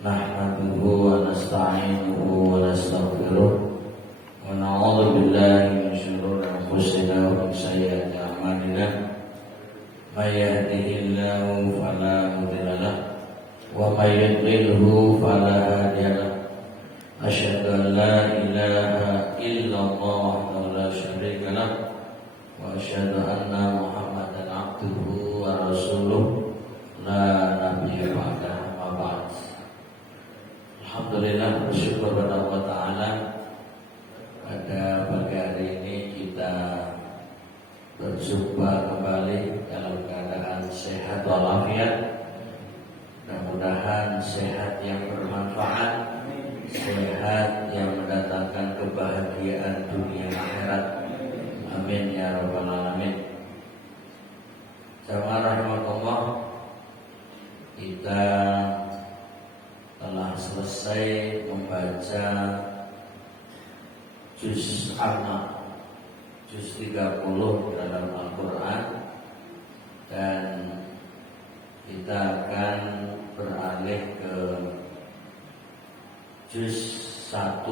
nahmaduhu wa nasta'inuhu wa nastaghfiruh wa na'udzu billahi min shururi anfusina wa min sayyiati a'malina may yahdihillahu fala mudilla lahu wa may yudlilhu fala hadiya lahu asyhadu an la ilaha illallah wa la syarika lahu wa asyhadu anna Muhammadan abduhu wa rasuluh la nabiyya ba'dahu. Alhamdulillah, bersyukur kepada Allah Ta'ala. Pada pagi hari ini kita berjumpa kembali dalam keadaan sehat walafiat. Mudah-mudahan sehat yang bermanfaat, sehat yang mendatangkan kebahagiaan dunia akhirat. Amin ya rabbal alamin. Jamaah rahimakumullah, kita telah selesai membaca juz 6, juz 30 dalam Al-Quran, dan kita akan beralih ke juz 1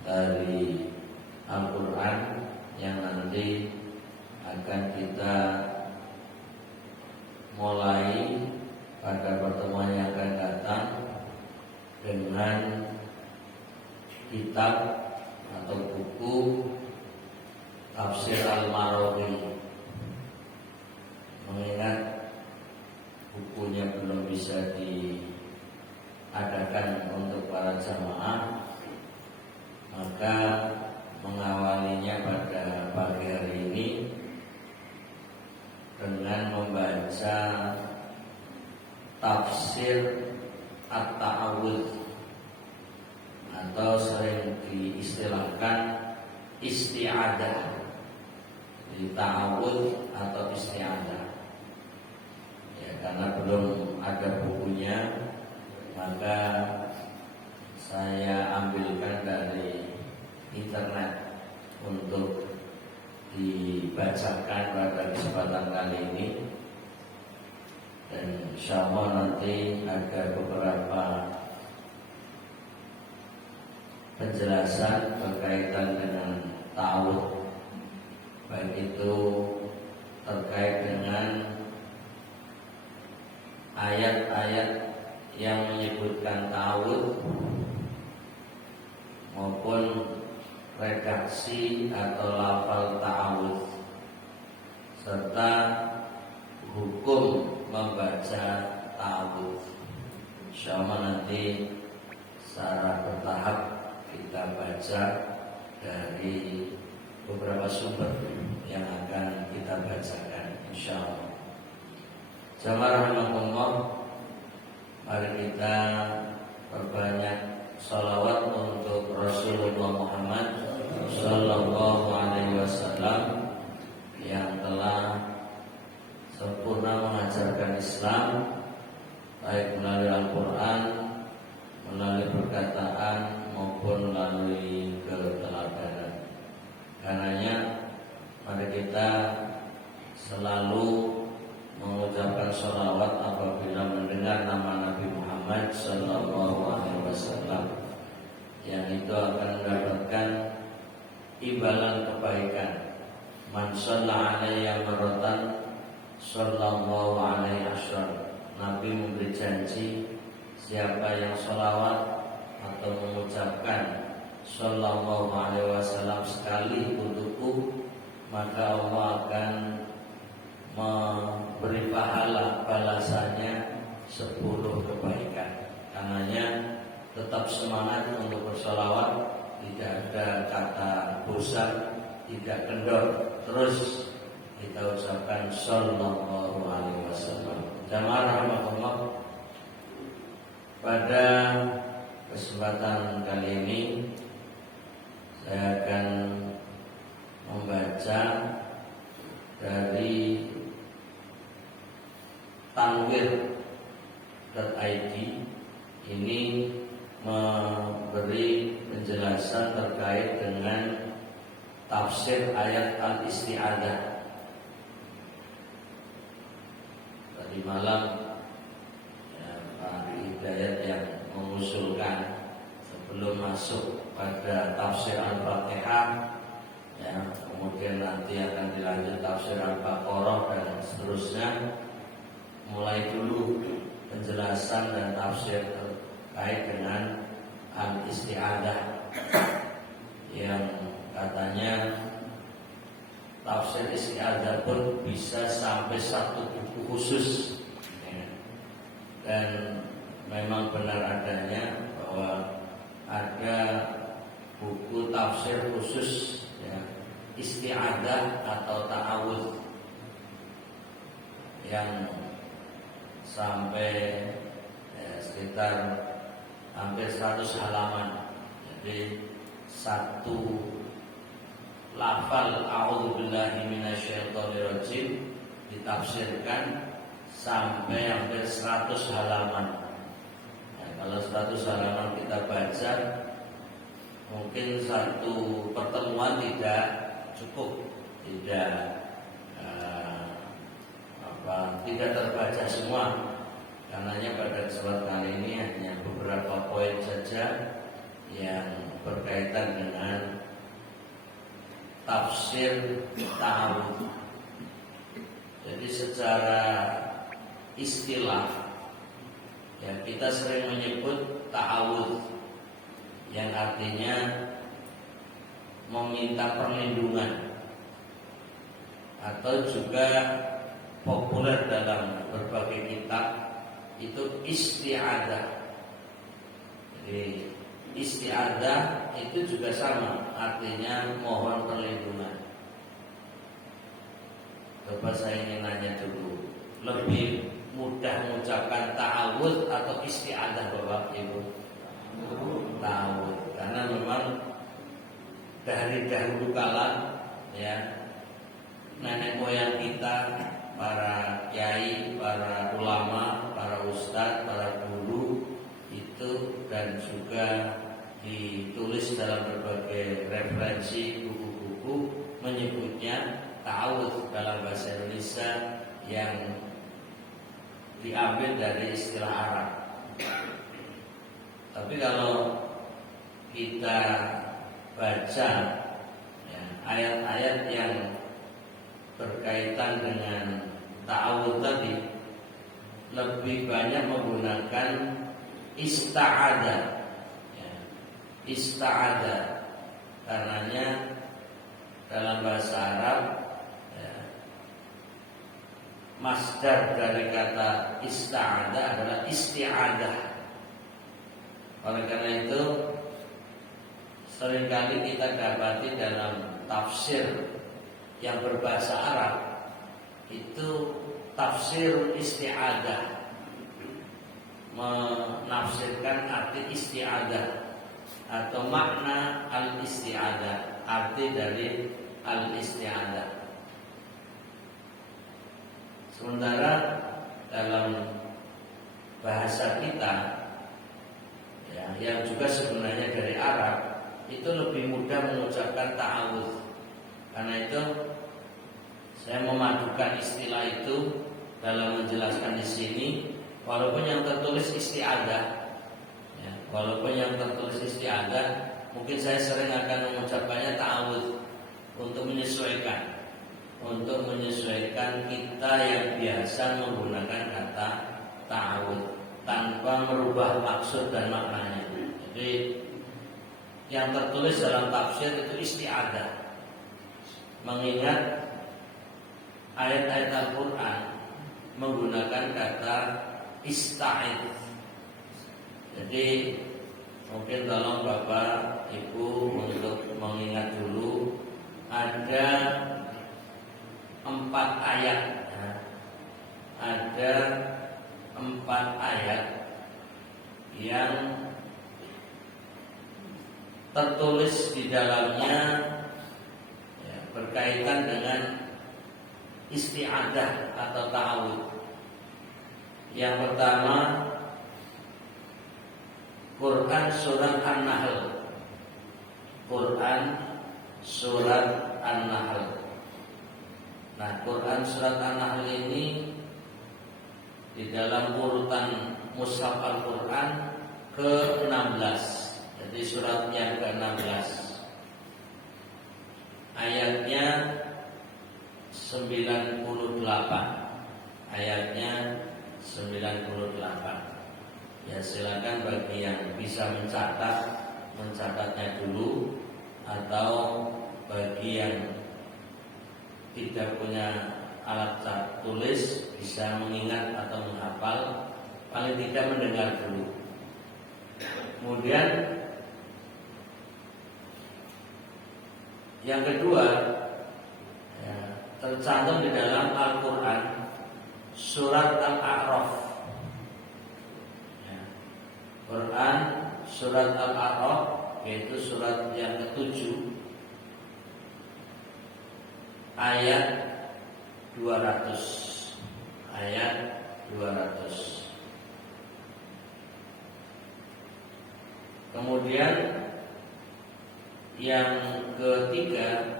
dari Al-Quran yang nanti akan kita mulai pada pertemuan yang akan datang dengan kitab atau buku Tafsir Al-Marawi. Mengingat bukunya belum bisa diadakan untuk para jamaah, maka mengawalinya pada pagi hari ini dengan membaca tafsir At-Ta'awudz, atau sering diistilahkan isti'adah. Jadi ta'awudz atau isti'adah. Ya, karena belum ada bukunya, maka saya ambilkan dari internet untuk dibacakan pada kesempatan kali ini. Dan insyaallah nanti ada beberapa penjelasan berkaitan dengan ta'awudz, baik itu terkait dengan ayat-ayat yang menyebutkan ta'awudz maupun redaksi atau lafal ta'awudz, serta hukum membaca ta'awudz. Insyaallah nanti secara bertahap kita baca dari beberapa sumber yang akan kita bacakan insyaallah. Jamaah rahimakumullah, mari kita perbanyak sholawat untuk Rasulullah Muhammad sallallahu alaihi wasallam yang telah sempurna mengajarkan Islam, baik melalui Al-Quran, melalui perkataan maupun melalui keteladanan. Karenanya mari kita selalu mengucapkan sholawat apabila mendengar nama Nabi Muhammad sallallahu alaihi wasallam, yang itu akan mendapatkan imbalan kebaikan. Man shalla alayya marratan sallallahu alaihi wasallam. Nabi memberi janji, siapa yang sholawat atau mengucapkan sallallahu alaihi wasallam sekali untukku, maka Allah akan memberi pahala balasannya 10 kebaikan. Karenanya tetap semangat untuk bersolawat, tidak ada kata bosan, tidak kendor, terus kita ucapkan sallallahu alaihi wasallam. Jamaah rahmatullah, pada kesempatan kali ini saya akan membaca dari tanwir.id. Ini memberi penjelasan terkait dengan tafsir ayat al-isti'adah. Tadi malam ya, Pak Hidayat yang mengusulkan sebelum masuk pada tafsir Al-Fatihah, ya, kemudian nanti akan dilanjut tafsir Al-Baqarah dan seterusnya, mulai dulu penjelasan dan tafsir terkait dengan al-isti'adah yang katanya tafsir isti'adah pun bisa sampai satu buku khusus, ya. Dan memang benar adanya bahwa ada buku tafsir khusus, ya, isti'adah atau ta'awudz yang sampai sekitar hampir 100 halaman. Jadi satu lafal a'udzubillahi minasyaitonirrajim ditafsirkan sampai hampir 100 halaman. Nah, kalau 100 halaman kita baca, mungkin satu pertemuan tidak cukup, tidak terbaca semua. Karenanya pada kesempatan kali ini hanya beberapa poin saja yang berkaitan dengan tafsir ta'awudz. Jadi secara istilah, ya, kita sering menyebut ta'awudz yang artinya meminta perlindungan, atau juga populer dalam berbagai kitab itu isti'adah. Jadi isti'adah itu juga sama, artinya mohon perlindungan. Coba saya ingin nanya dulu, lebih mudah mengucapkan ta'awudz atau isti'adah Bapak Ibu? Ta'awudz, karena memang dari dahulu kala, ya, nenek moyang kita, para kiai, para ulama, para ustadz, para guru itu, dan juga ditulis dalam berbagai referensi buku-buku menyebutnya ta'awudz dalam bahasa Indonesia yang diambil dari istilah Arab. Tapi kalau kita baca, ya, ayat-ayat yang berkaitan dengan ta'awudz tadi, lebih banyak menggunakan ista'adah, ya, ista'adah. Karenanya dalam bahasa Arab, ya, masdar dari kata ista'adah adalah isti'adah. Oleh karena itu seringkali kita dapati dalam tafsir yang berbahasa Arab itu tafsir isti'adah, menafsirkan arti isti'adah atau makna al-isti'adah, arti dari al-isti'adah. Sementara dalam bahasa kita, ya, yang juga sebenarnya dari Arab, itu lebih mudah mengucapkan ta'awudz. Karena itu saya memadukan istilah itu dalam menjelaskan di sini. Walaupun yang tertulis isti'adah, ya, walaupun yang tertulis isti'adah, mungkin saya sering akan mengucapkannya ta'awudz untuk menyesuaikan kita yang biasa menggunakan kata ta'awudz tanpa merubah maksud dan maknanya. Jadi yang tertulis dalam tafsir itu isti'adah, mengingat ayat-ayat Al-Quran menggunakan kata ista'id. Jadi mungkin tolong Bapak Ibu untuk mengingat dulu, ada 4 ayat, ya. Ada 4 ayat yang tertulis di dalamnya, ya, berkaitan dengan isti'adah atau ta'awudz. Yang pertama, Quran surat An-Nahl. Quran surat An-Nahl. Nah, Quran surat An-Nahl ini di dalam urutan mushaf Al-Quran ke-16. Jadi surat yang ke-16. Ayatnya 98. Ayatnya 98. Ya silakan bagi yang bisa mencatatnya dulu, atau bagi yang tidak punya alat tulis bisa mengingat atau menghafal, paling tidak mendengar dulu. Kemudian yang kedua, ya, tercantum di dalam Al-Quran surat Al-A'raf. Ya, Quran surat Al-A'raf, yaitu surat yang ke-7 ayat 200. Ayat 200. Kemudian yang ketiga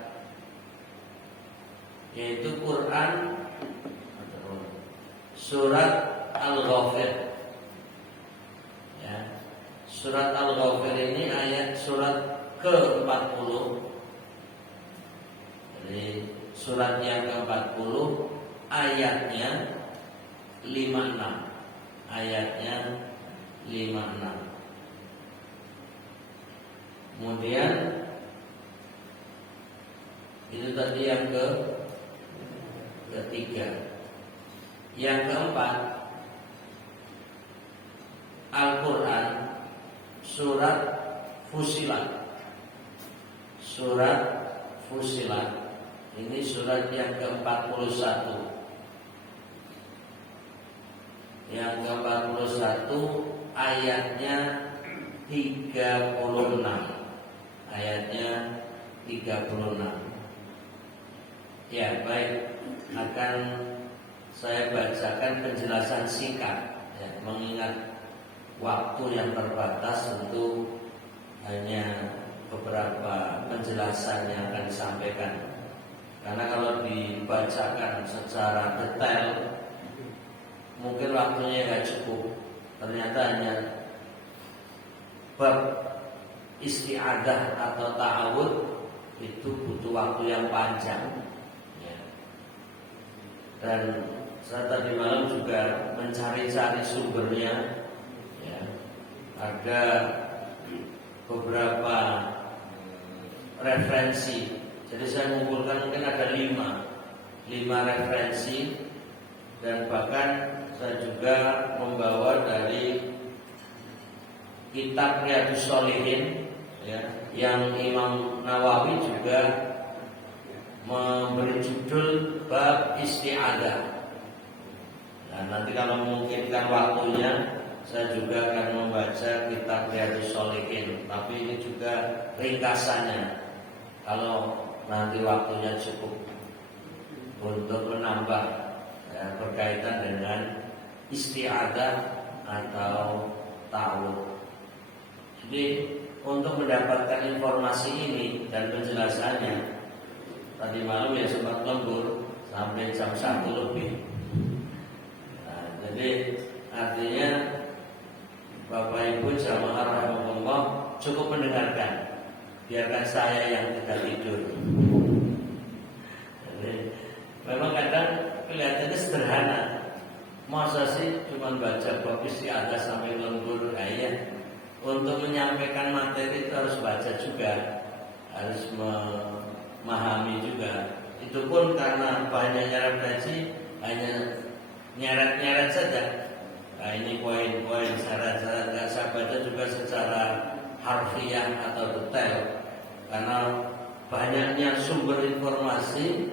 yaitu Quran surat Al-Ghafir. Ya. Surat Al-Ghafir ini ayat surat ke-40. Jadi surat yang ke-40 ayatnya 56. Ayatnya 56. Kemudian itu tadi yang ketiga. Yang keempat, Al-Quran surat Fusilat. Surat Fusilat ini surat yang ke-41. Yang ke-41 ayatnya 36. Ayatnya 36. Ya, baik, akan saya bacakan penjelasan singkat, ya, mengingat waktu yang terbatas, tentu hanya beberapa penjelasan yang akan disampaikan. Karena kalau dibacakan secara detail mungkin waktunya nggak cukup. Ternyata hanya bab isti'adah atau ta'awud itu butuh waktu yang panjang, ya. Dan saya tadi malam juga mencari-cari sumbernya, ya. Ada beberapa referensi. Jadi saya mengumpulkan mungkin ada 5 referensi, dan bahkan saya juga membawa dari kitab Riyadhus Shalihin, ya, yang Imam Nawawi juga memberi judul bab isti'adah. Nah, nanti kalau memungkinkan waktunya saya juga akan membaca kitab Riyadhus Shalihin, tapi ini juga ringkasannya kalau nanti waktunya cukup untuk menambah, ya, berkaitan dengan isti'adah atau ta'awudz. Jadi untuk mendapatkan informasi ini dan penjelasannya, tadi malam ya sempat lembur sampai jam 1 lebih. Nah, jadi artinya Bapak Ibu jamaah rahimahullah cukup mendengarkan, biarkan saya yang tidak tidur. Jadi memang kadang kelihatannya sederhana, masa sih cuma baca bab isti'adah sampai lembur, ya. Untuk menyampaikan materi itu harus baca juga, harus memahami juga. Itu pun karena banyaknya referensi, hanya nyeret-nyeret saja. Nah, ini poin-poin syarat-syarat yang saya baca juga secara harfiah atau detail, karena banyaknya sumber informasi,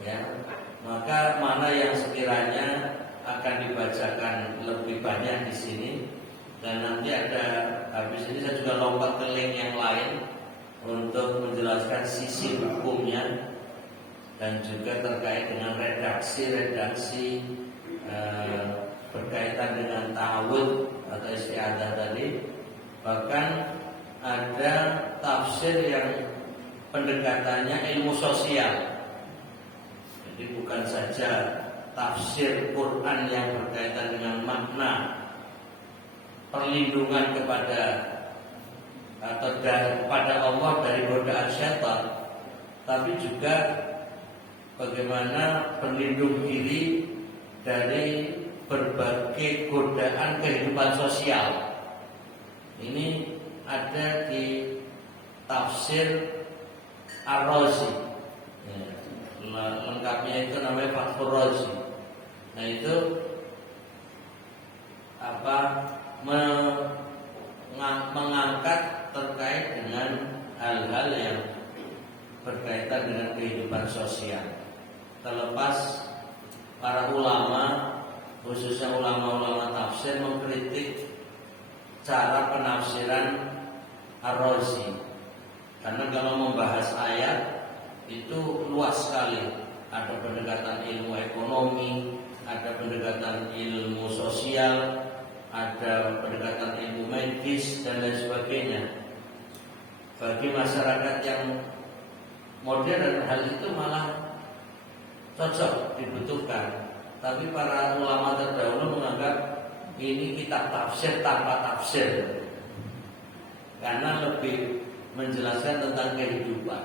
ya. Maka mana yang sekiranya akan dibacakan lebih banyak di sini. Dan nanti ada, habis ini saya juga lompat ke link yang lain untuk menjelaskan sisi hukumnya dan juga terkait dengan redaksi berkaitan dengan ta'awudz atau isti'adah tadi. Bahkan ada tafsir yang pendekatannya ilmu sosial. Jadi bukan saja tafsir Quran yang berkaitan dengan makna, perlindungan kepada kepada Allah dari godaan syaitan, tapi juga bagaimana berlindung diri dari berbagai godaan kehidupan sosial. Ini ada di tafsir Ar-Razi. Ya, lengkapnya itu namanya Fathur Razi. Nah itu mengangkat terkait dengan hal-hal yang berkaitan dengan kehidupan sosial. Terlepas para ulama, khususnya ulama-ulama tafsir, mengkritik cara penafsiran Ar-Razi. Karena kalau membahas ayat itu luas sekali. Ada pendekatan ilmu ekonomi, ada pendekatan ilmu sosial, ada pendekatan ilmu medis dan lain sebagainya. Bagi masyarakat yang modern hal itu malah cocok, dibutuhkan. Tapi para ulama terdahulu menganggap ini kitab tafsir tanpa tafsir, karena lebih menjelaskan tentang kehidupan.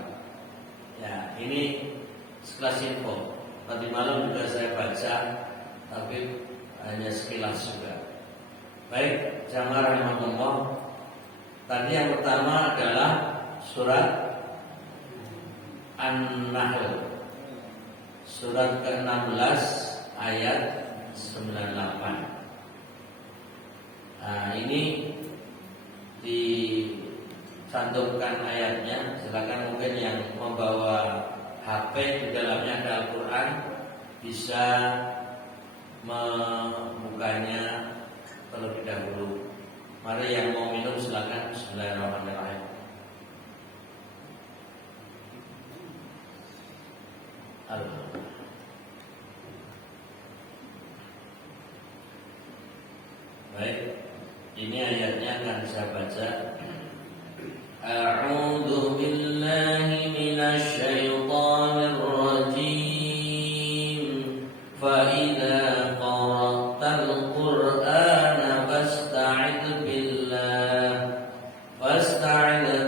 Ya, ini sekelas info. Tadi malam juga saya baca, tapi hanya sekilas juga. Baik, jamaah rahmatullah. Tadi yang pertama adalah surat An-Nahl, surat ke-16 ayat 98. Nah, ini dicantumkan ayatnya. Silakan mungkin yang membawa HP di dalamnya ada Al-Quran bisa membukanya terlebih dahulu. Mari yang mau minum silakan. Bismillahirrahmanirrahim. Baik, ini ayatnya akan saya baca. A'udzu billahi minasy syaithanir rajim. Fa idza qara'tal qur'ana fasta'idz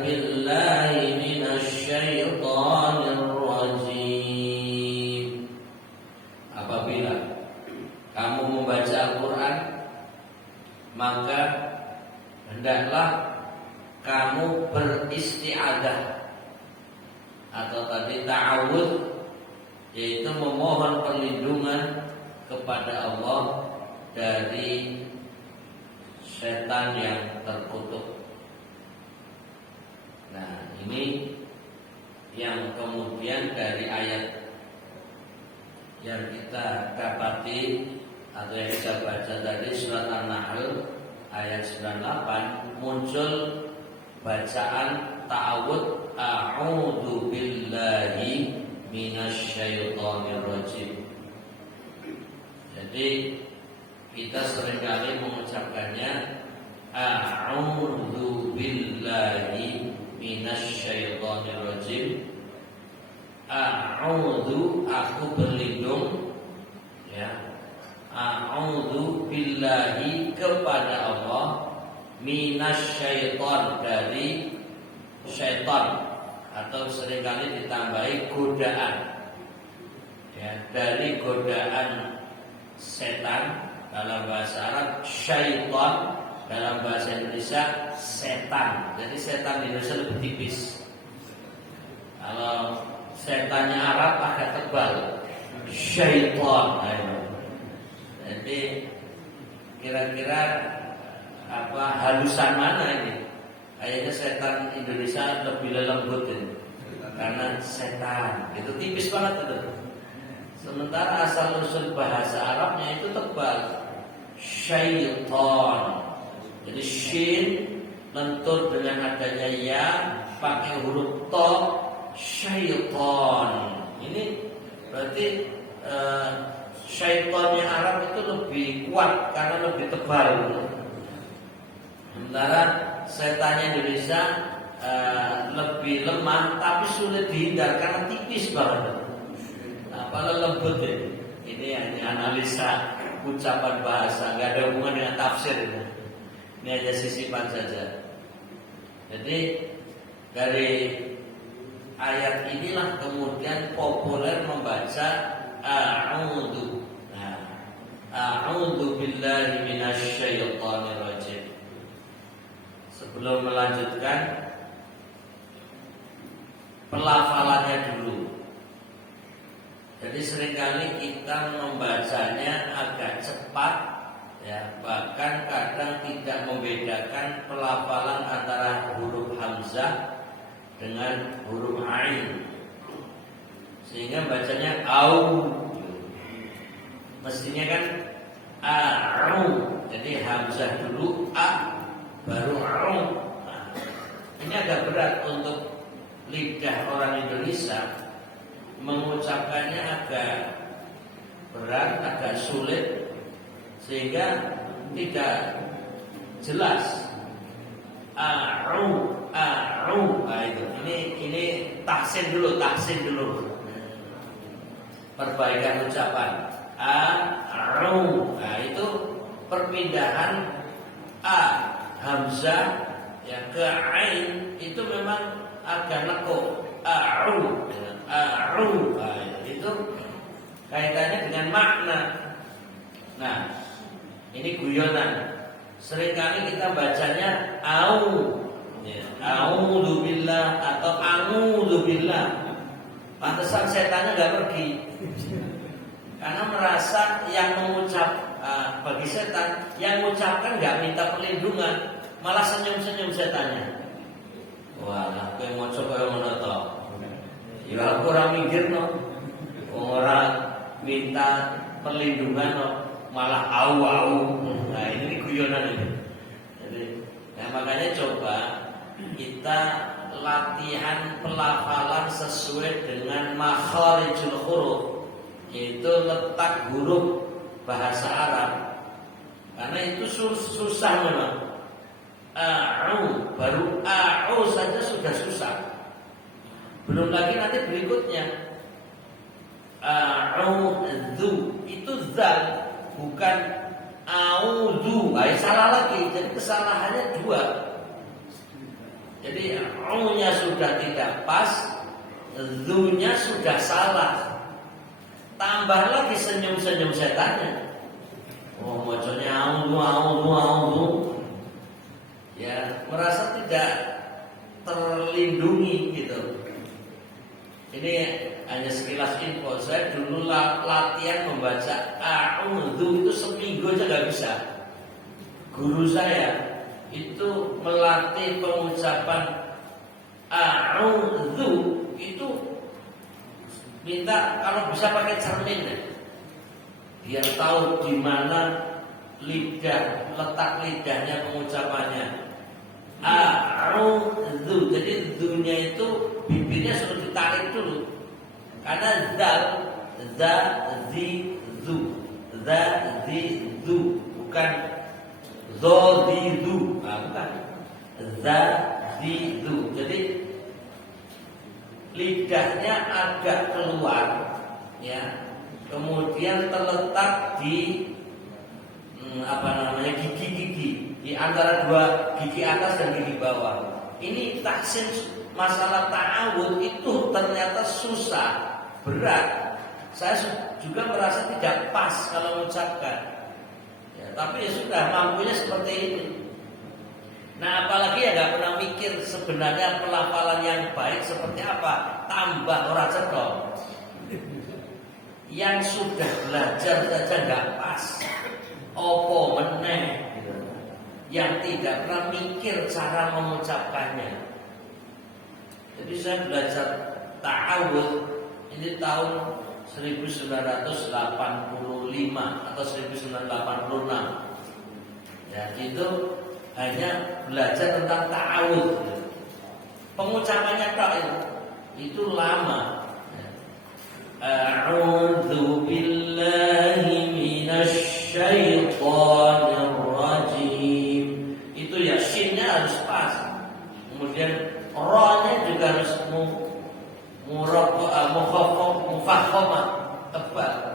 billahi minasy syaithanir rajim. Apabila kamu membaca Al-Qur'an, maka hendaklah kamu beristi'adah, atau tadi ta'awudz, yaitu memohon perlindungan kepada Allah dari setan yang terkutuk. Nah, ini yang kemudian dari ayat yang kita dapati atau yang kita baca dari surat An-Nahl ayat 98 muncul bacaan ta'awudz, a'udzu billahi minasy syaithanir rajim. Jadi kita seringkali mengucapkannya a'udzu billahi minasy syaithanir rajim. A'udzu, aku berlindung, ya. A'udzu billahi, kepada Allah, minasy syaitan, dari syaitan, atau seringkali ditambahi godaan, ya, dari godaan setan. Dalam bahasa Arab syaitan, dalam bahasa Indonesia setan. Jadi setan di Indonesia lebih tipis. Kalau setannya Arab agak tebal, syaitan. Jadi kira-kira halusan mana ini? Kayaknya setan Indonesia lebih lembut ini, karena setan itu tipis banget itu. Sementara asal usul bahasa Arabnya itu tebal, syaitan. Jadi shin lentur dengan adanya ya, pakai huruf to, syaitan. Ini berarti syaitannya Arab itu lebih kuat karena lebih tebal. Sementara setannya Indonesia lebih lemah tapi sulit dihindar karena tipis banget. Apalagi lembut ya. Ini hanya analisa ucapan bahasa, nggak ada hubungan dengan tafsir. Ini hanya sisipan saja. Jadi dari ayat inilah kemudian populer membaca a'udzu. Nah, a'udzu billahi minasyaitonir rajim. Sebelum melanjutkan pelafalannya dulu. Jadi seringkali kita membacanya agak cepat, ya, bahkan kadang tidak membedakan pelafalan antara huruf hamzah dengan huruf ain, sehingga bacanya au. Mestinya kan a'u, jadi hamzah dulu, a baru au. Nah, ini agak berat untuk lidah orang Indonesia, mengucapkannya agak berat, agak sulit, sehingga tidak jelas. A'u, a'u. Nah, itu. Ini tahsin dulu. Perbaikan ucapan. A'u. Nah, itu perpindahan a hamzah ya ke ain itu memang agak nekuk. A'u. A'u. Nah, itu kaitannya dengan makna. Nah, ini guyonan. Seringkali kita bacanya au, ya, a'udzubillah atau a'udzubillah. Pantesan setannya nggak pergi, karena merasa yang mengucap bagi setan yang mengucapkan nggak minta perlindungan, malah senyum-senyum setannya. Wah, aku yang mau coba yang menonton. Ya aku orang mikir no, orang minta perlindungan no, malah au. Nah ini guyonan ini. Jadi, nah makanya coba kita latihan pelafalan sesuai dengan makharijul huruf, yaitu letak huruf bahasa Arab. Karena itu susah memang. A'u, baru a'u saja sudah susah. Belum lagi nanti berikutnya a'udzu, itu zal, bukan a'udzu. Salah lagi. Jadi kesalahannya dua. Jadi a'u-nya sudah tidak pas, zu-nya sudah salah. Tambah lagi senyum-senyum setannya. Oh, bacanya a'udzu. Ya, merasa tidak terlindungi gitu. Ini hanya sekilas info. Saya dulu latihan membaca a'udzu itu seminggu aja nggak bisa. Guru saya itu melatih pengucapan a'udzu itu minta kalau bisa pakai cermin ya. Biar tahu di mana lidah, letak lidahnya pengucapannya. A'udzu. Jadi dzunya itu bibirnya sudah ditarik dulu. Karena zal, za, zi, zu. Za, zi, zu. Bukan zo, zi, zu. Nah, bukan. Za, zi, zu. Jadi lidahnya agak keluar, ya. Kemudian terletak di gigi-gigi di antara dua gigi atas dan gigi bawah. Ini tahsin masalah ta'awud itu ternyata susah, berat. Saya juga merasa tidak pas kalau mengucapkan. Ya, tapi ya sudah, mampunya seperti ini. Nah, apalagi ya nggak pernah mikir sebenarnya pelafalan yang baik seperti apa. Tambah orang cedok. Yang sudah belajar saja nggak pas. Opo meneh gitu. Yang tidak pernah mikir cara mengucapkannya. Jadi saya belajar ta'awud ini tahun 1985 atau 1986. Ya gitu, hanya belajar tentang ta'awud. Pengucapannya tok itu lama. A'udzu billahi minasy syaitonir rajim. Itu ya shinnya harus pas. Kemudian ra-nya juga harus mufakhamah, tebal.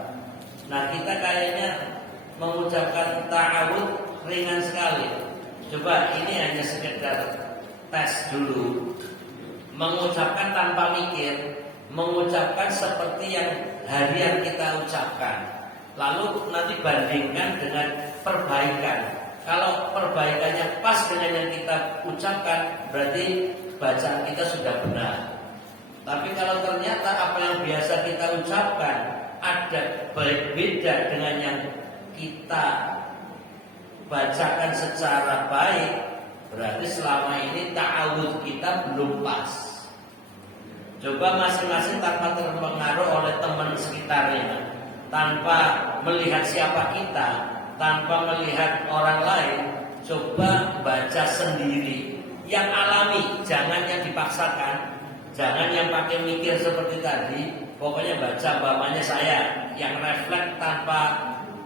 Nah, kita kayaknya mengucapkan ta'awud ringan sekali. Coba ini hanya sekedar tes dulu. Mengucapkan tanpa mikir, mengucapkan seperti yang harian kita ucapkan. Lalu nanti bandingkan dengan perbaikan. Kalau perbaikannya pas dengan yang kita ucapkan, berarti bacaan kita sudah benar. Tapi kalau ternyata apa yang biasa kita ucapkan ada beda dengan yang kita bacakan secara baik, berarti selama ini ta'awud kita belum pas. Coba masing-masing tanpa terpengaruh oleh teman sekitarnya, tanpa melihat siapa kita, tanpa melihat orang lain, coba baca sendiri. Yang alami, jangan yang dipaksakan, jangan yang pakai mikir seperti tadi. Pokoknya baca bapaknya saya, yang refleks tanpa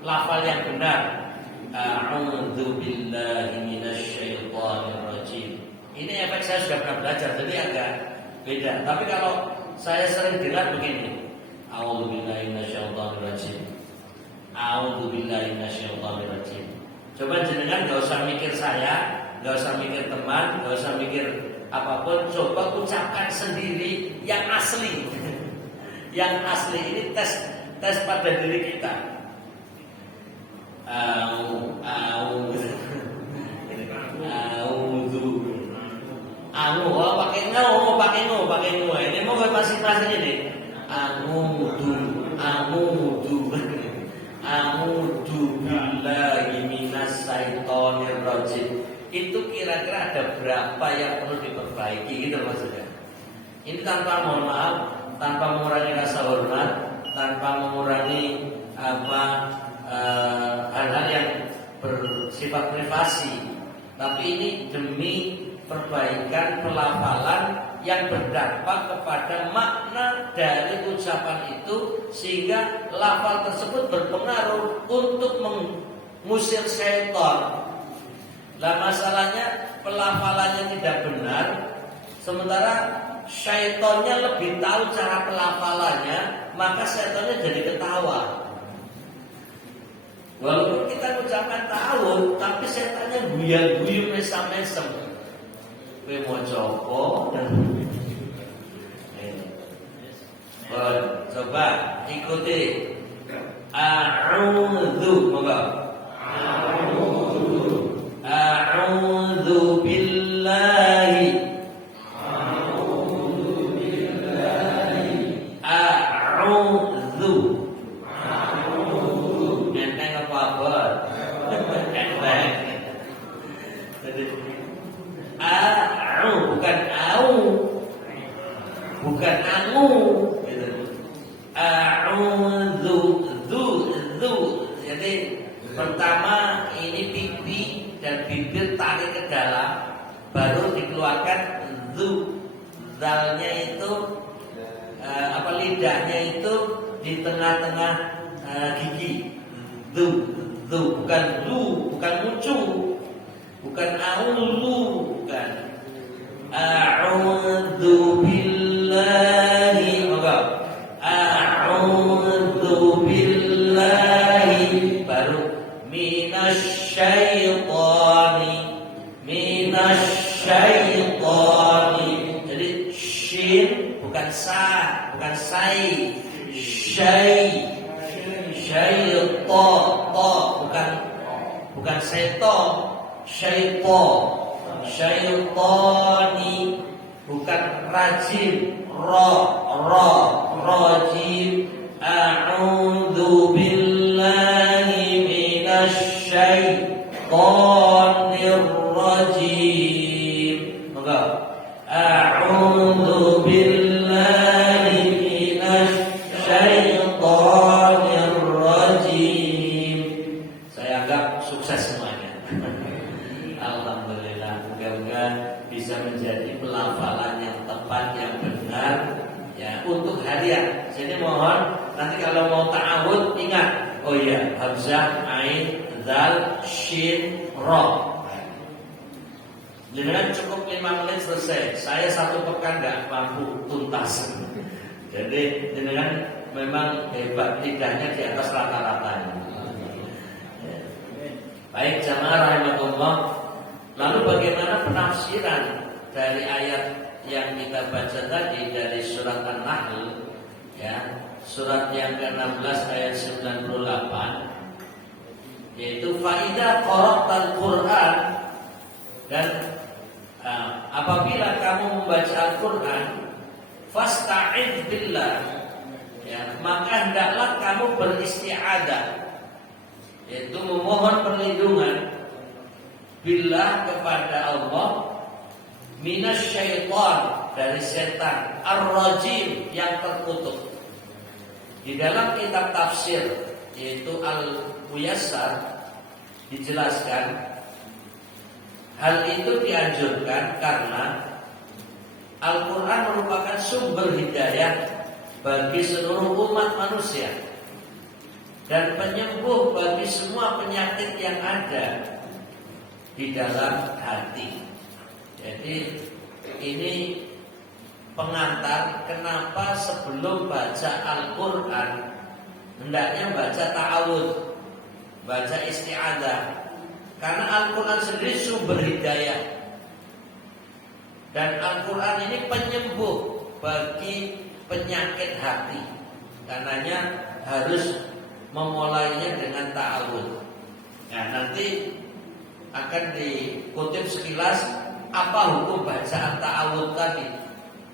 lafal yang benar. A'udzu billahi minasyaitonir rajim. Ini efek saya sudah pernah belajar, jadi agak beda. Tapi kalau saya sering dengar begini, a'udzu billahi minasyaitonir rajim. A'udzu billahi minasyaitonir rajim. Coba jenengan enggak usah mikir saya, enggak usah mikir teman, enggak usah mikir apapun, coba ucapkan sendiri yang asli. Yang asli ini tes pada diri kita. Pakai nu. Ini mau masing-masing ini. A'udzu billahi minasyaitonir rajim. Itu kira-kira ada berapa yang perlu diperbaiki gitu maksudnya. Ini tanpa mohon maaf, tanpa mengurangi rasa hormat, tanpa mengurangi hal-hal yang bersifat privasi, tapi ini demi perbaikan pelafalan yang berdampak kepada makna dari ucapan itu, sehingga lafal tersebut berpengaruh untuk mengusir syaitan. Lah masalahnya pelafalannya tidak benar, sementara syaitannya lebih tahu cara pelafalannya, maka syaitannya jadi ketawa. Walaupun kita ucapkan tahu, tapi setannya guyon-guyon mesam-mesem. Kowe maca apa? Coba ikuti. A'udzu, moga. A'udzu billahi. Bukan angu gitu. A'udzu dzu. Jadi pertama ini pipi dan bibir tarik ke dalam, baru dikeluarkan dzu. Zalnya itu lidahnya itu di tengah-tengah gigi. Dzu bukan lu, bukan mucu, bukan a'udzu, bukan. A'udzu billahi, maka a'udzu billahi, baru minasyaitonir. Jadi shin bukan sa, bukan sai. Syaiton, bukan seton. Syaitoni, bukan rajim. Rajim. A'udzu billahi minasyaitonir rajim. Maka a'udzu billahi minasyaitonir rajim. Saya anggap sukses semuanya. Alhamdulillah, mudah-mudahan bisa menjadi pelafalan yang tepat, yang benar ya untuk harian. Jadi mohon nanti kalau mau ta'awud ingat, oh iya, hamzah, ain, dzal, shin, ra. Jangan cukup 5 menit selesai. Saya 1 pekan nggak mampu tuntas. Jadi jangan memang hebat, lidahnya di atas rata-rata. Baik jamaah rahimakumullah. Lalu bagaimana penafsiran dari ayat yang kita baca tadi dari surat An-Nahl, ya, surat yang ke-16 ayat 98, yaitu faida qara'tal Qur'an, dan apabila kamu membaca Al-Qur'an, fasta'idz billah, ya, maka hendaklah kamu beristi'adzah, yaitu memohon perlindungan billah kepada Allah, minasyaiton, dari setan, ar-rajim, yang terkutuk. Di dalam kitab tafsir yaitu Al-Muyassar dijelaskan hal itu dianjurkan karena Al-Quran merupakan sumber hidayah bagi seluruh umat manusia dan penyembuh bagi semua penyakit yang ada di dalam hati. Jadi ini pengantar kenapa sebelum baca Al-Quran hendaknya baca ta'awudz, baca isti'adzah, karena Al-Quran sendiri sumber hidayah dan Al-Quran ini penyembuh bagi penyakit hati. Karenanya harus memulainya dengan ta'awudz. Nah, nanti akan dikutip sekilas apa hukum bacaan ta'awudz tadi.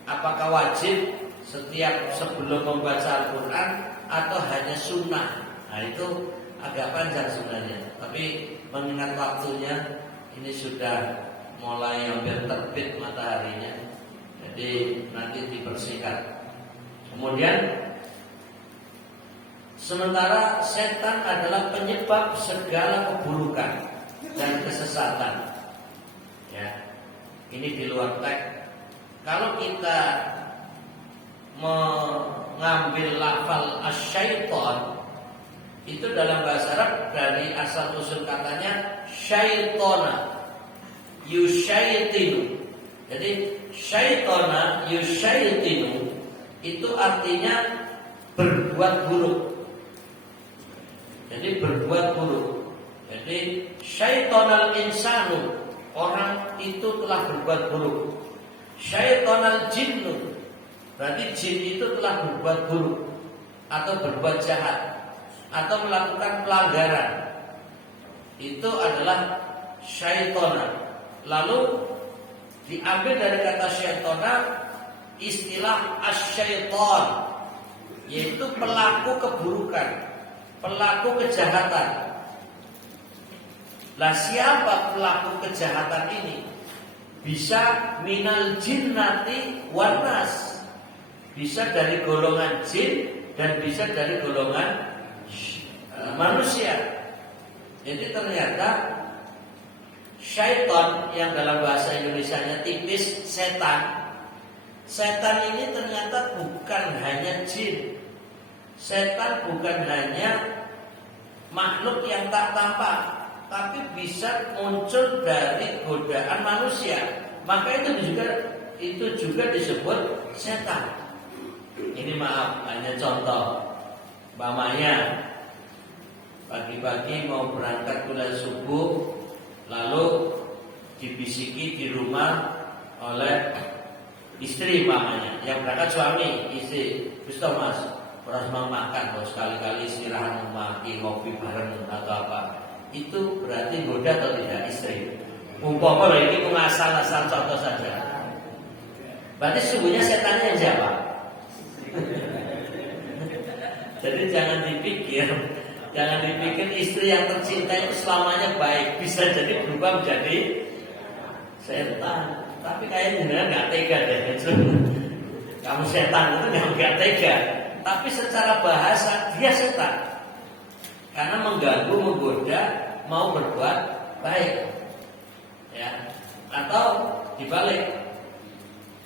Apakah wajib setiap sebelum membaca Al-Quran atau hanya sunnah? Nah, itu agak panjang sebenarnya. Tapi mengingat waktunya, ini sudah mulai hampir terbit mataharinya, jadi nanti dipersingkat. Kemudian, sementara setan adalah penyebab segala keburukan dan kesesatan. Ya, ini di luar teks. Kalau kita mengambil lafal asyaiton, itu dalam bahasa Arab dari asal usul katanya syaitona yusyaitinu. Jadi syaitona yusyaitinu itu artinya berbuat buruk. Jadi berbuat buruk. Jadi syaitonal insanu, orang itu telah berbuat buruk. Syaitonal jinnu, berarti jin itu telah berbuat buruk atau berbuat jahat atau melakukan pelanggaran. Itu adalah syaitona. Lalu diambil dari kata syaitona istilah asyaiton, yaitu pelaku keburukan, pelaku kejahatan. Lah, siapa pelaku kejahatan ini? Bisa minal jinnati wan nas, bisa dari golongan jin dan bisa dari golongan manusia. Jadi ternyata syaitan yang dalam bahasa Indonesianya tipis setan. Setan ini ternyata bukan hanya jin. Setan bukan hanya makhluk yang tak tampak, tapi bisa muncul dari godaan manusia. Maka itu juga disebut setan. Ini maaf, hanya contoh. Umpamanya pagi-pagi mau berangkat kuliah subuh, lalu dibisiki di rumah oleh istri umpamanya. Yang berangkat suami, istri, "Ustaz Mas, harus mau makan, mau sekali-kali istirahat, ngopi bareng atau apa." Itu berarti goda atau tidak istri? Umpama ini mengasal-asal contoh saja. Berarti sungguhnya setannya yang siapa? Jadi jangan dipikir istri yang tercinta itu selamanya baik. Bisa jadi berubah menjadi setan. Tapi kayaknya nggak tega deh. Kamu setan itu nggak tega. Tapi secara bahasa dia setan. Karena mengganggu, menggoda, mau berbuat baik, ya. Atau dibalik,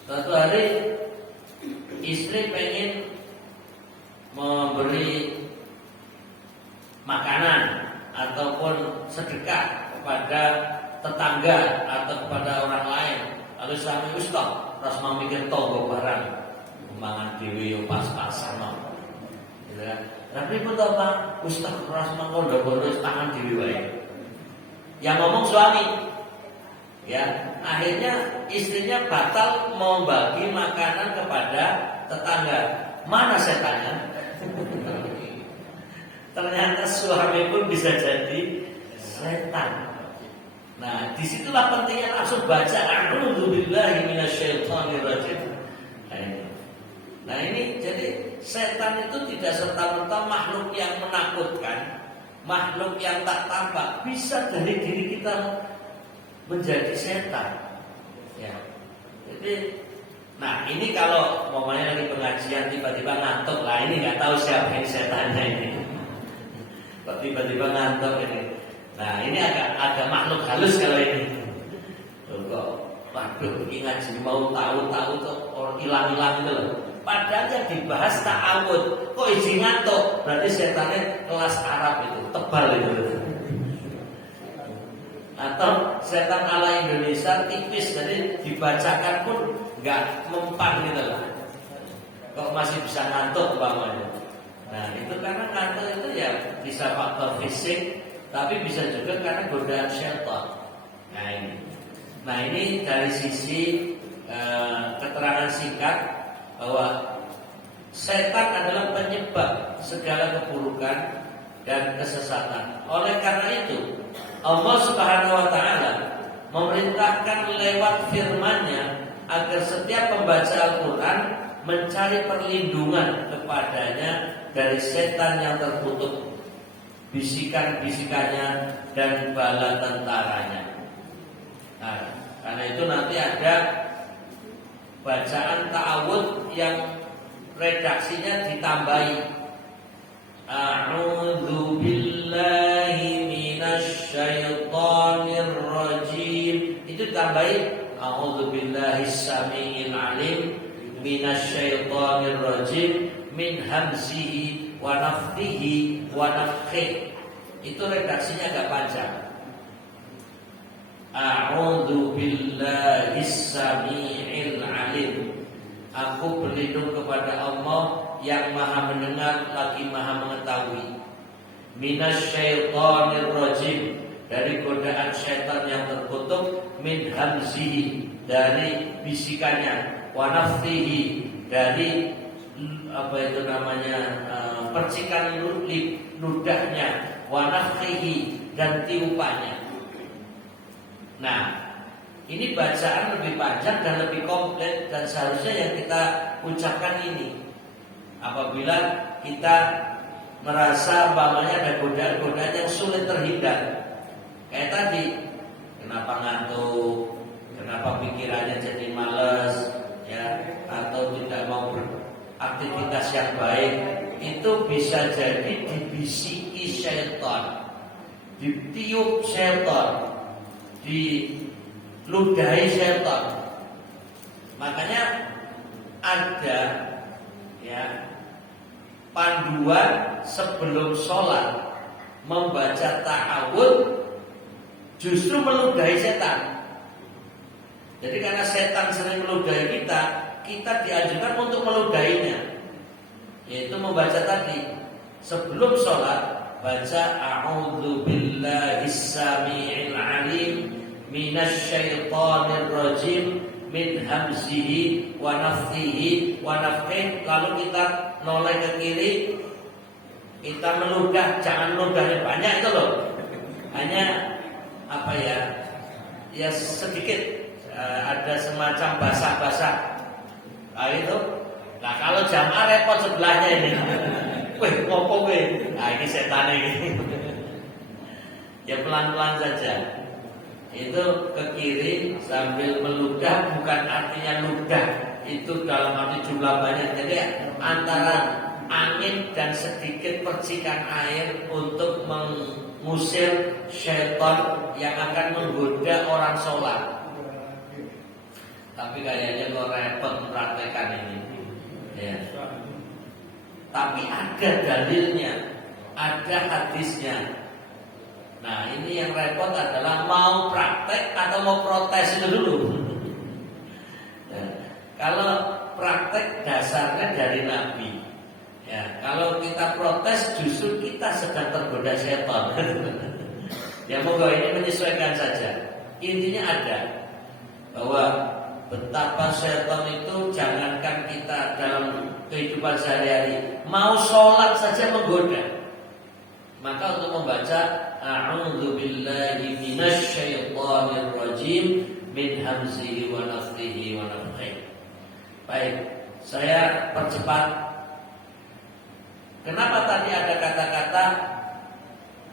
suatu hari istri pengen memberi makanan ataupun sedekah kepada tetangga atau kepada orang lain, lalu suami Ustaz terus memikir tonggo barang, mangan dewi yo pas-pasan, gitu kan. Tapi pun apa? Ustaz ras mangkondo-kondo tangan dhewe wae. Yang ngomong suami. Ya, akhirnya istrinya batal mau bagi makanan kepada tetangga. Mana setannya? Ternyata suami pun bisa jadi setan. Nah, disitulah pentingnya langsung baca a'udzubillahi minasyaitonirrajim. Nah ini jadi setan itu tidak serta-merta makhluk yang menakutkan, makhluk yang tak tampak. Bisa dari diri kita menjadi setan. Ya. Jadi, nah ini kalau momennya lagi pengajian tiba-tiba ngantuk, lah ini nggak tahu siapa ini setannya ini. Kok tiba-tiba ngantuk ini. Nah ini agak makhluk halus kalau ini. Kok waduh ini ngaji mau tahu-tahu kok orang hilang-hilang itu loh. Padahal yang dibahas ta'awud. Kok izin ngantuk? Berarti setannya kelas Arab itu, tebal itu. Atau setan ala Indonesia tipis, jadi dibacakan pun nggak mempan gitu loh. Kok masih bisa ngantuk umpamanya. Nah itu karena ngantuk itu ya bisa faktor fisik, tapi bisa juga karena godaan syaitan. Nah ini dari sisi keterangan singkat bahwa setan adalah penyebab segala keburukan dan kesesatan. Oleh karena itu Allah Subhanahu wa taala memerintahkan lewat firman-Nya agar setiap pembaca Al-Qur'an mencari perlindungan kepadanya dari setan yang terkutuk, bisikan-bisikannya dan bala tentaranya. Nah, karena itu nanti ada bacaan ta'awud yang redaksinya ditambahi A'udzu billahi minasyaitonir rajim. Itu tambahin A'udzu billahi samiil alim minasyaitonir rajim min hamzihi wa nafthihi wa nafthihi. Itu redaksinya agak panjang. A'udzu billahi samiil alim. Aku berlindung kepada Allah yang maha mendengar lagi maha mengetahui. Minasyaitonir rajim, dari godaan syaitan yang terkutuk. Min hamzihi, dari bisikannya. Wa nafthihi, dari apa itu namanya percikan ludahnya. Wa nafthihi, dan tiupannya. Nah, ini bacaan lebih panjang dan lebih komplit, dan seharusnya yang kita ucapkan ini apabila kita merasa bahwanya ada godaan-godaan yang sulit terhindar. Kayak tadi, kenapa ngantuk, kenapa pikirannya jadi malas, ya, atau tidak mau beraktivitas yang baik, itu bisa jadi dibisiki syaitan, ditiup syaitan, diludahi syaitan. Makanya ada ya panduan sebelum sholat membaca ta'awud justru meludahi setan. Jadi karena setan sering meludahi kita, kita dianjurkan untuk meludahinya, yaitu membaca tadi sebelum sholat baca a'udzu billahis samiil alim minasyaitonir rajim min hamzihi wa nafthihi wa nafthihi. Lalu kita noleh ke kiri, kita meludah, jangan meludahnya banyak itu loh, hanya apa ya, ya sedikit, ada semacam basah-basah. Nah itu, nah kalau jamaah repot sebelahnya ini. Wih, ngopo wih. Nah ini setan ini. Ya pelan-pelan saja. Itu ke kiri sambil meludah, bukan artinya ludah itu dalam arti jumlah banyak. Jadi antara angin dan sedikit percikan air untuk mengusir syaitan yang akan menggoda orang sholat. Tapi kayaknya kok repot mempraktekkan ini. Ya. Tapi ada dalilnya, ada hadisnya. Nah ini yang repot adalah mau praktek atau mau protes itu dulu. Nah, kalau praktek dasarnya dari Nabi. Ya, kalau kita protes justru kita sedang tergoda setan. Ya moga ini menyesuaikan saja. Intinya ada bahwa betapa setan itu jangankan kita dalam kehidupan sehari-hari, mau sholat saja menggoda. Maka untuk membaca a'udzubillahi minasyaitonir rajim min hamzihi wa nafthihi wa nafthihi. Baik, saya percepat. Kenapa tadi ada kata-kata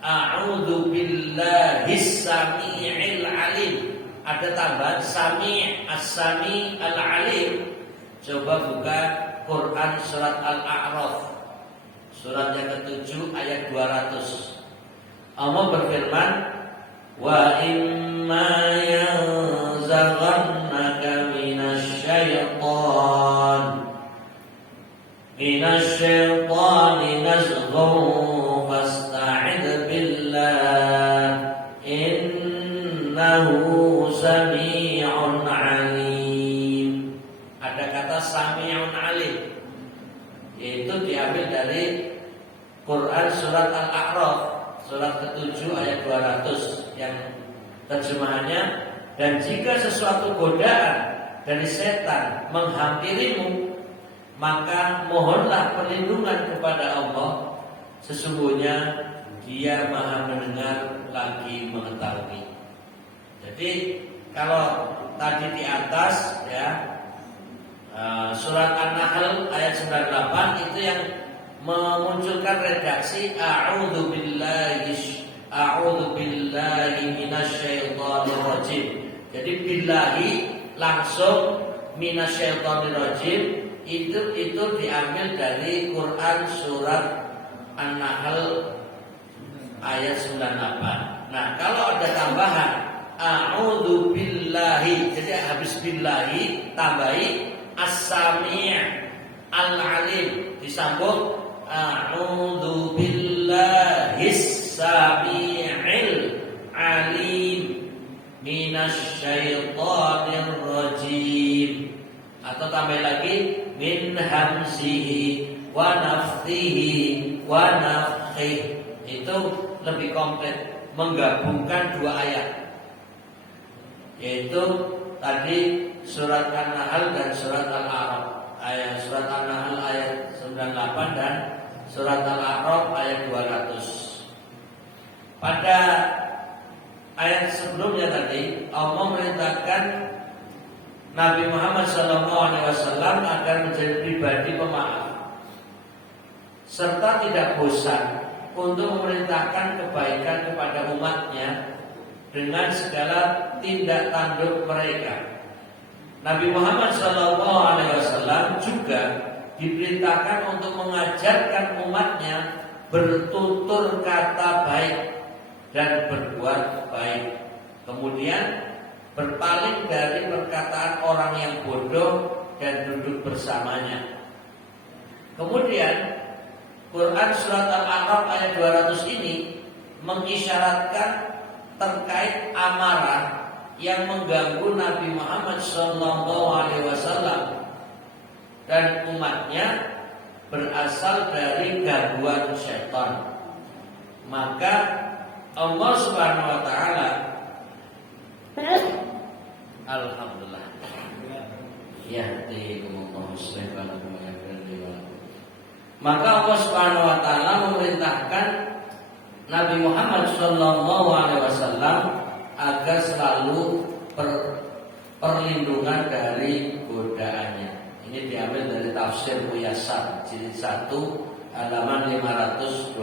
a'udzubillahis samii'il alim? Ada tambahan sami' as-sami' al-alim. Coba buka Quran surat Al-A'raf, surat yang ke-7 ayat 200. Allah berfirman, wa imma yanzaghannaka minasyaitonir nazghun fasta'idz billah innahu sami'un alim. Ada kata sami'un alim, yaitu diambil dari Quran surat Al-A'raf, surat ke-7 ayat 200 yang terjemahannya, dan jika sesuatu godaan dari setan menghampirimu, maka mohonlah perlindungan kepada Allah, sesungguhnya Dia Maha mendengar lagi mengetahui. Jadi kalau tadi di atas ya, surat An-Nahl ayat 98 itu yang memunculkan redaksi a'udzubillahi minasyaitonir rajim. Jadi billahi langsung minasyaitonir rajim itu diambil dari Quran surat An-Nahl ayat 98. Nah, kalau ada tambahan a'udzubillahi, jadi habis billahi tambahi as-sami' al-alim, disambung a'udzubillahis sami'il alim minasyaitonir rajim, atau tambah lagi min hamzihi wa nafthihi wa nafthihi. Itu lebih komplit, menggabungkan dua ayat, yaitu tadi surat An-Nahl dan surat Al-A'raf. Surat An-Nahl ayat 98 dan surat Al-A'raf ayat 200. Pada ayat sebelumnya tadi Allah memerintahkan Nabi Muhammad SAW agar menjadi pribadi pemaaf, serta tidak bosan untuk memerintahkan kebaikan kepada umatnya dengan segala tindak tanduk mereka. Nabi Muhammad SAW juga diperintahkan untuk mengajarkan umatnya bertutur kata baik dan berbuat baik, kemudian berpaling dari perkataan orang yang bodoh dan duduk bersamanya. Kemudian Quran surat Al-A'raf ayat 200 ini mengisyaratkan terkait amarah yang mengganggu Nabi Muhammad SAW dan umatnya berasal dari gangguan syaitan. Maka Allah Subhanahu wa taala, alhamdulillah, yahdikumullahu subhanahu wa ta'ala. Maka Allah Subhanahu wa taala memerintahkan Nabi Muhammad SAW agar selalu perlindungan dari godaannya. Ini diambil dari tafsir Muyassar jilid 1 halaman 529.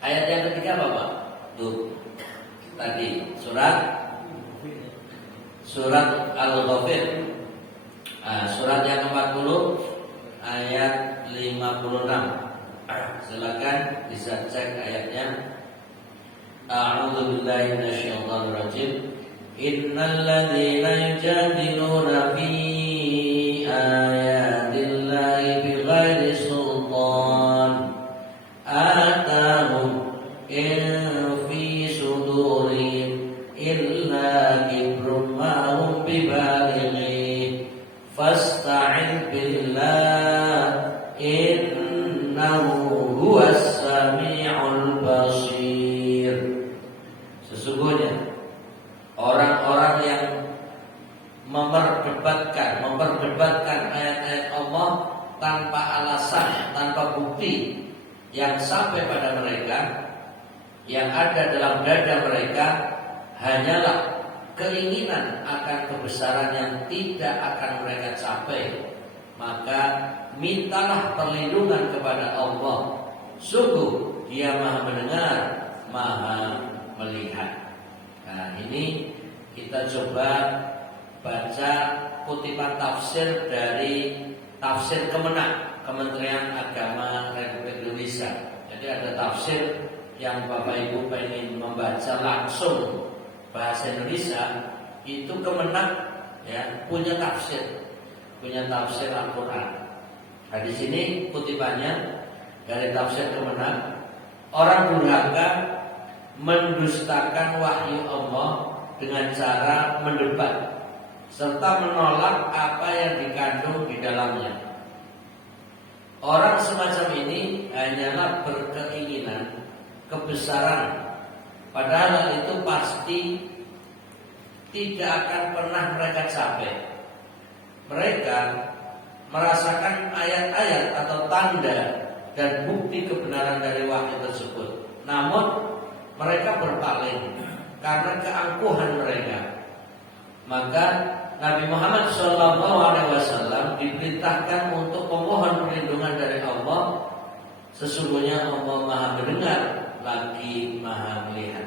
Ayat yang ketiga apa, Pak? Tuh. Tadi surat Al-Ghafir. Surat yang ke-40 ayat 56. Silakan bisa cek ayatnya. A'udzu billahi minasyaitonir rajim. Innal ladzina yujadiluna fi ayatillahi bighairi sultan atahum in fi sudurihim illa kibrun ma hum bibalighi fasta'in billah innahu huwas sami'ul Yang ada dalam dada mereka hanyalah keinginan akan kebesaran yang tidak akan mereka capai. Maka mintalah perlindungan kepada Allah. Sungguh Dia Maha mendengar, Maha melihat. Nah, ini kita coba baca kutipan tafsir dari Tafsir Kemenak, Kementerian Agama Republik Indonesia. Jadi ada tafsir yang Bapak Ibu pengen membaca langsung bahasa Indonesia, itu Kemenak ya punya tafsir Al-Quran. Nah, di sini kutipannya dari tafsir Kemenak, orang durhaka mendustakan wahyu Allah dengan cara mendebat serta menolak apa yang dikandung di dalamnya. Orang semacam ini hanyalah berkeinginan kebesaran, padahal itu pasti tidak akan pernah mereka capai. Mereka merasakan ayat-ayat atau tanda dan bukti kebenaran dari wahyu tersebut, namun mereka berpaling karena keangkuhan mereka. Maka Nabi Muhammad SAW diperintahkan untuk memohon perlindungan dari Allah. Sesungguhnya Allah Maha mendengar lagi Maha melihat.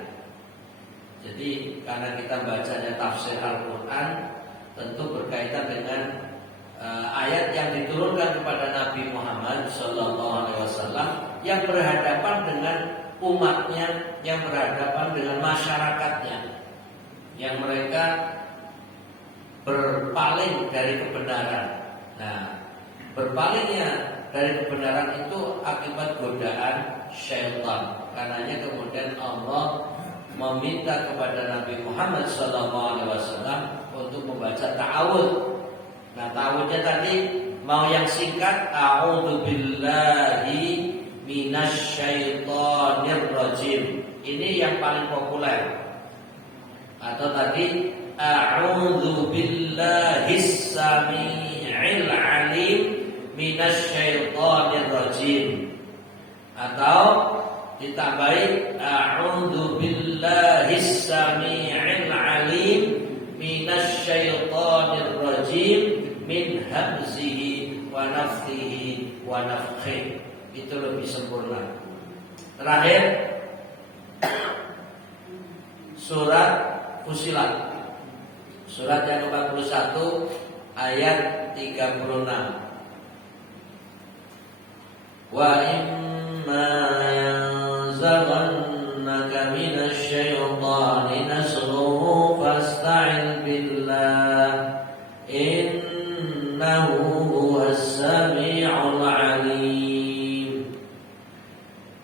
Jadi karena kita bacanya tafsir Al-Quran, tentu berkaitan dengan ayat yang diturunkan kepada Nabi Muhammad SAW yang berhadapan dengan umatnya, yang berhadapan dengan masyarakatnya, yang mereka berpaling dari kebenaran. Nah, berpalingnya dari kebenaran itu akibat godaan syaitan. Karenanya kemudian Allah meminta kepada Nabi Muhammad SAW untuk membaca ta'awudz. Nah, ta'awudznya tadi mau yang singkat, a'udzubillahi minasyaitonir rajim. Ini yang paling populer. Atau tadi a'udzubillahis samii'il 'alim minasyaitonir rajim. Atau ditambahi a'udzubillahis samii'il 'alim minasyaitonir rajim min hamzihi wa nafthihi wa nafthihi. Itu lebih sempurna. Terakhir surat Fusilat, surat yang ke-41 ayat 36. Wa imma yanzaghannaka minasyaitani nasrun fasta'in billah innahu huwas sami'ul 'alim.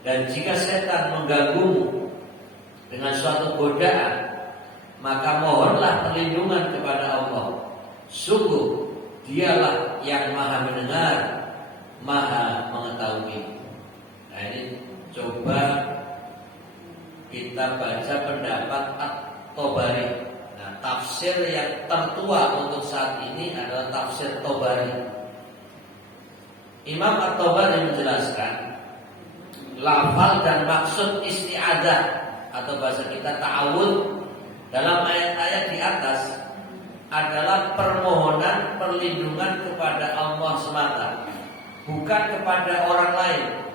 Dan jika setan mengganggumu dengan suatu godaan, maka mohonlah perlindungan kepada Allah. Sungguh Dialah yang Maha mendengar, Maha mengetahui. Nah, ini coba kita baca pendapat At-Tabari. Nah, tafsir yang tertua untuk saat ini adalah tafsir Tabari. Imam At-Tabari menjelaskan lafal dan maksud isti'adzah atau bahasa kita ta'awudz dalam ayat-ayat di atas adalah permohonan perlindungan kepada Allah semata, bukan kepada orang lain,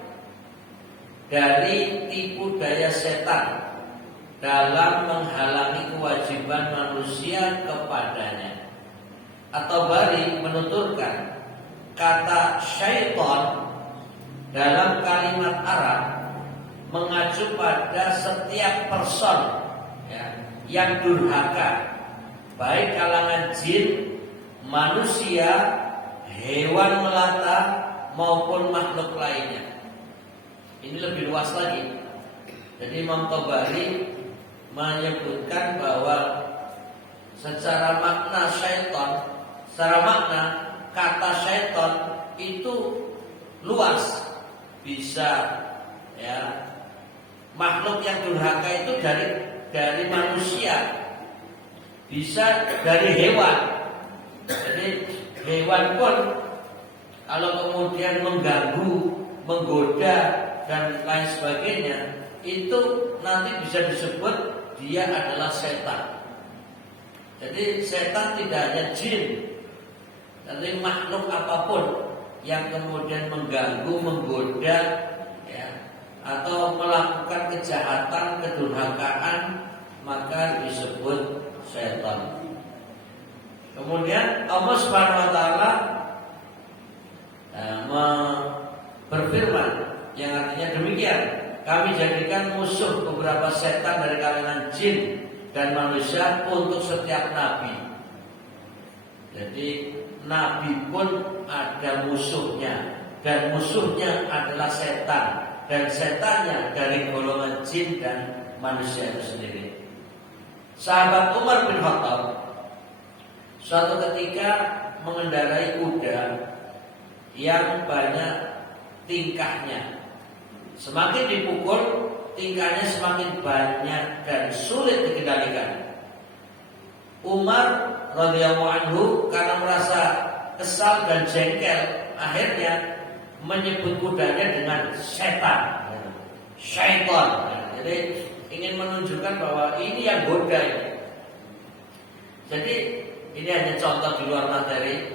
dari tipu daya setan dalam menghalangi kewajiban manusia kepadanya. At-Tabari menuturkan kata syaitan dalam kalimat Arab mengacu pada setiap person yang durhaka, baik kalangan jin, manusia, hewan melata maupun makhluk lainnya. Ini lebih luas lagi. Jadi Imam Tabari menyebutkan bahwa secara makna syaitan, secara makna kata syaitan itu luas. Bisa makhluk yang durhaka itu dari manusia, bisa dari hewan. Jadi hewan pun kalau kemudian mengganggu, menggoda dan lain sebagainya, itu nanti bisa disebut dia adalah setan. Jadi setan tidak hanya jin, tapi makhluk apapun yang kemudian mengganggu, menggoda, ya, atau melakukan kejahatan, kedurhakaan, maka disebut setan. Kemudian Allah Subhanahu wa taala berfirman yang artinya demikian, kami jadikan musuh beberapa setan dari kalangan jin dan manusia untuk setiap nabi. Jadi nabi pun ada musuhnya, dan musuhnya adalah setan, dan setannya dari golongan jin dan manusia itu sendiri. Sahabat Umar bin Khattab suatu ketika mengendarai kuda yang banyak tingkahnya. Semakin dipukul, tingkahnya semakin banyak dan sulit dikendalikan. Umar radhiyallahu anhu karena merasa kesal dan jengkel, akhirnya menyebut kudanya dengan setan, syaitan. Jadi ingin menunjukkan bahwa ini yang goda ini. Jadi ini hanya contoh di luar materi.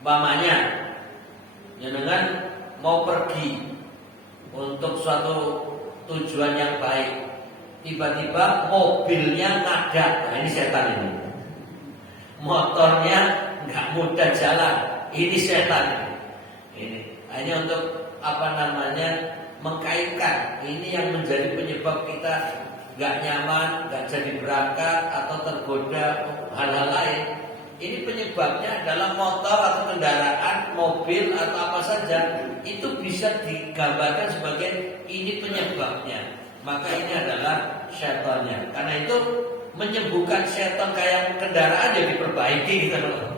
Umpamanya, jenengan mau pergi untuk suatu tujuan yang baik, tiba-tiba mobilnya ngadat, nah ini setan ini. Motornya nggak mudah jalan, ini setan ini. Hanya untuk mengkaitkan. Ini yang menjadi penyebab kita nggak nyaman, nggak jadi berangkat atau tergoda hal-hal lain. Ini penyebabnya adalah motor atau kendaraan, mobil atau apa saja, itu bisa digambarkan sebagai ini penyebabnya. Maka ini adalah syaitannya. Karena itu menyembuhkan syaitan kayak kendaraan jadi diperbaiki gitu loh.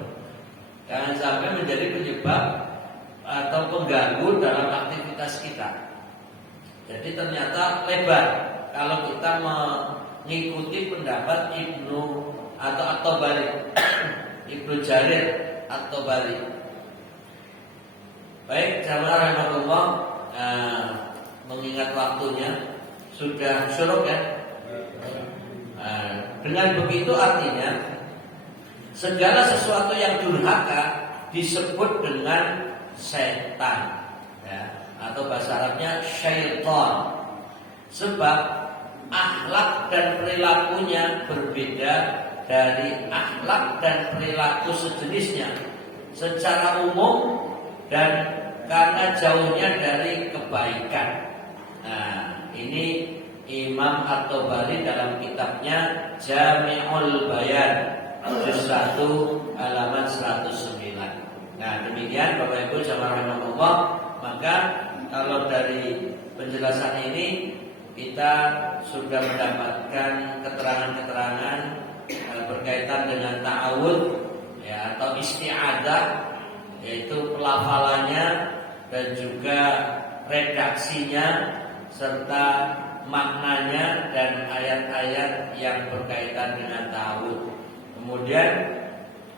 Jangan sampai menjadi penyebab atau pengganggu dalam aktivitas kita. Jadi ternyata lebar kalau kita mengikuti pendapat Ibnu atau At-Tabari, Ibnu Jarir At-Tabari. Baik, jamaah rahmatullah, mengingat waktunya sudah syuruk ya. Dengan begitu artinya segala sesuatu yang durhaka disebut dengan setan, ya, atau bahasa Arabnya syaitan. Sebab akhlak dan perilakunya berbeda dari akhlak dan perilaku sejenisnya secara umum dan karena jauhnya dari kebaikan. Nah, ini Imam At-Tabari dalam kitabnya Jami'ul Bayan juz 1 halaman 109. Nah, demikian Bapak Ibu jamaah rahmatullah. Maka kalau dari penjelasan ini kita sudah mendapatkan keterangan-keterangan berkaitan dengan ta'awud, ya, atau isti'adah, yaitu pelafalannya dan juga redaksinya serta maknanya dan ayat-ayat yang berkaitan dengan ta'awud. Kemudian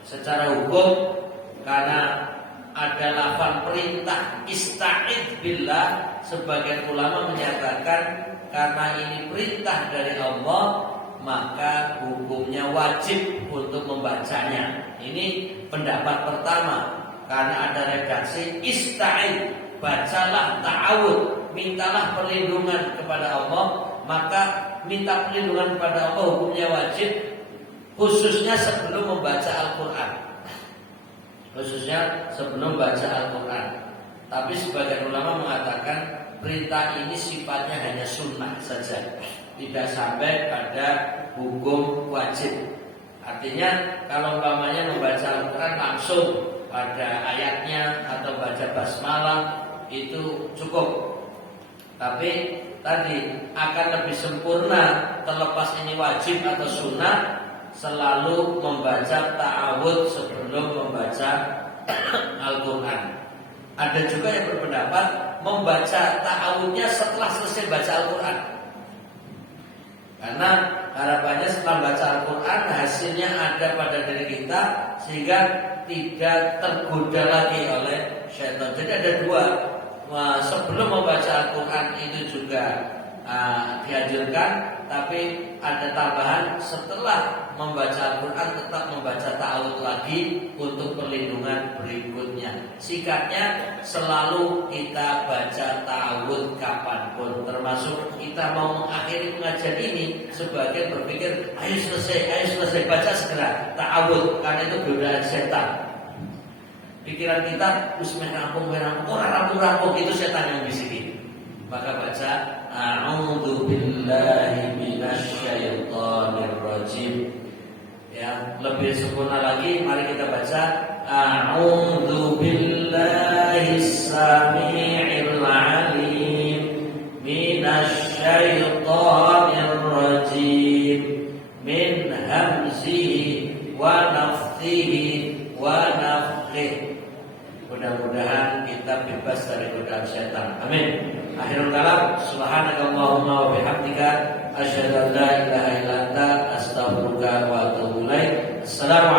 secara hukum, karena ada lafaz perintah ista'id billah, sebagian ulama menyatakan karena ini perintah dari Allah, maka hukumnya wajib untuk membacanya. Ini pendapat pertama, karena ada redaksi ista'id, bacalah ta'awud, mintalah perlindungan kepada Allah. Maka minta perlindungan kepada Allah hukumnya wajib, khususnya sebelum membaca Al-Quran. Khususnya sebelum baca Al-Quran. Tapi sebagian ulama mengatakan perintah ini sifatnya hanya sunnah saja, tidak sampai pada hukum wajib. Artinya kalau umpamanya membaca Al-Quran langsung pada ayatnya atau baca basmalah itu cukup. Tapi tadi akan lebih sempurna, terlepas ini wajib atau sunnah, selalu membaca ta'awud sebelum membaca Al-Quran. Ada juga yang berpendapat membaca ta'awudnya setelah selesai baca Al-Quran, karena harapannya setelah baca Al-Quran hasilnya ada pada diri kita, sehingga tidak tergoda lagi oleh syaitan. Jadi ada dua, sebelum membaca Al-Quran itu juga dianjurkan, tapi ada tambahan setelah membaca Al-Quran tetap membaca ta'awudz lagi untuk perlindungan berikutnya. Sikapnya selalu kita baca ta'awudz kapanpun, termasuk kita mau mengakhiri pengajian ini sebagai berpikir ayo selesai baca segera ta'awudz, karena itu godaan setan. Pikiran kita rampung itu setan yang bisikin. Maka baca a'udzu billahi minasyaitonir rajim. Ya, lebih sempurna lagi mari kita baca a'udzu billahi samii'il 'alim minasyaitonir rajim min hamzihi wa nafthihi wa nafthihi. Mudah-mudahan kita bebas dari godaan setan. Amin. Akhirul kalam, subhanakallahumma wa bihamdika asyhadu an la ilaha illa anta astaghfiruka wa atubu ilaik. Assalamualaikum.